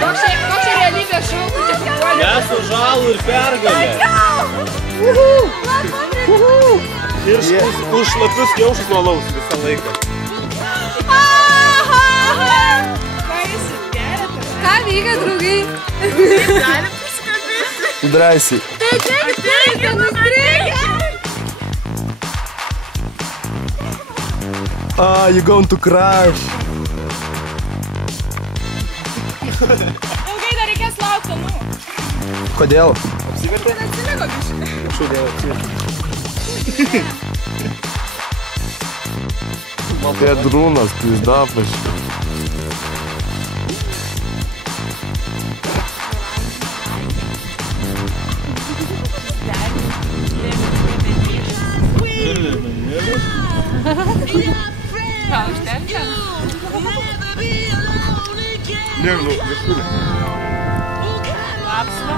Koks čia realybės šou, kur čia figuolių? Mes su žalu ir pergalė. Ir už šlapius kiaušus nuo laus visą laiką. Ką veikia, draugai? Galim pasikalbėti. Drąsiai. Tai čia nustrėkia. You're going to cry. Ilgai dar reikės laukti, nu. Kodėl? Apsivertė? Atsiliko biškai. Šūdėl apsivertė. Pedrūnas, pizdapaš. Ką, užtenka? Ne, nu, viršūnė. Lapsva.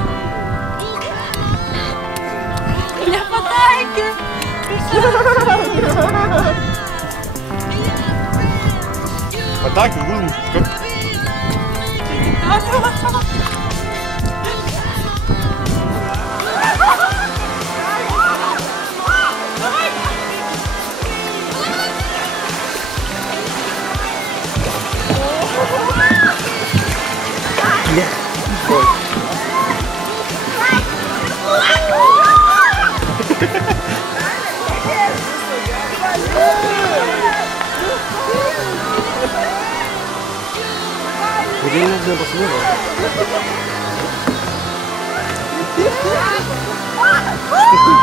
Nepataikė. Patakė, užmušė. Kodėl net nepasmūgo?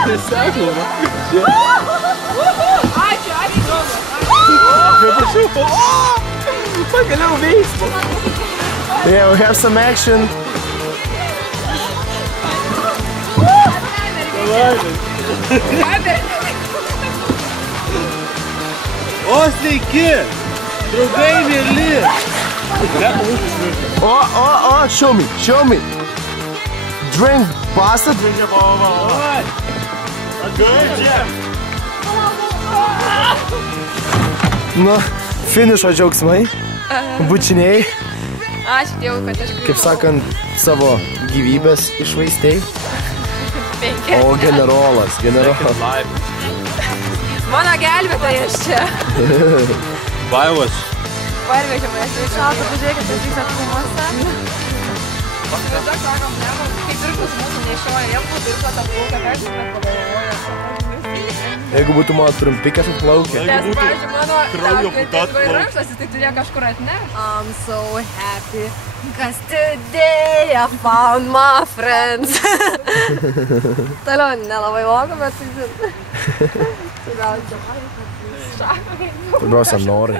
Nesakau, man. Ačiū, draugas. Nepašiau. Pagaliau veiksmo. Yeah, we have some action. O, sveiki! Draugai mėly! Show me. Drink, bastard. Nu, finišo džiaugsmai, bučiniai, Ačiū Dievui, kad aš kaip sakant, savo gyvybės išvaistei. O generolas. Mano gelbėtojas čia. Vaivas. Parvežė manęs į šaltą, pažiūrėkit, tas vyksta kumuose. Tiesiog sakom, kaip ir pas mūsų nešioja, jie būtų ir tą plauką, ką aš net pagalvoju. Jeigu būtų mano trumpikės atplaukę. Nes, pavyzdžiui, mano kraujo kad puta tėvai rankštas, tai turėjo kažkur atnešti. I'm so happy, cause today I found my friends. Toliau nelabai moku, bet tai žinai. Tai gal čia. Pirmiausia, norai.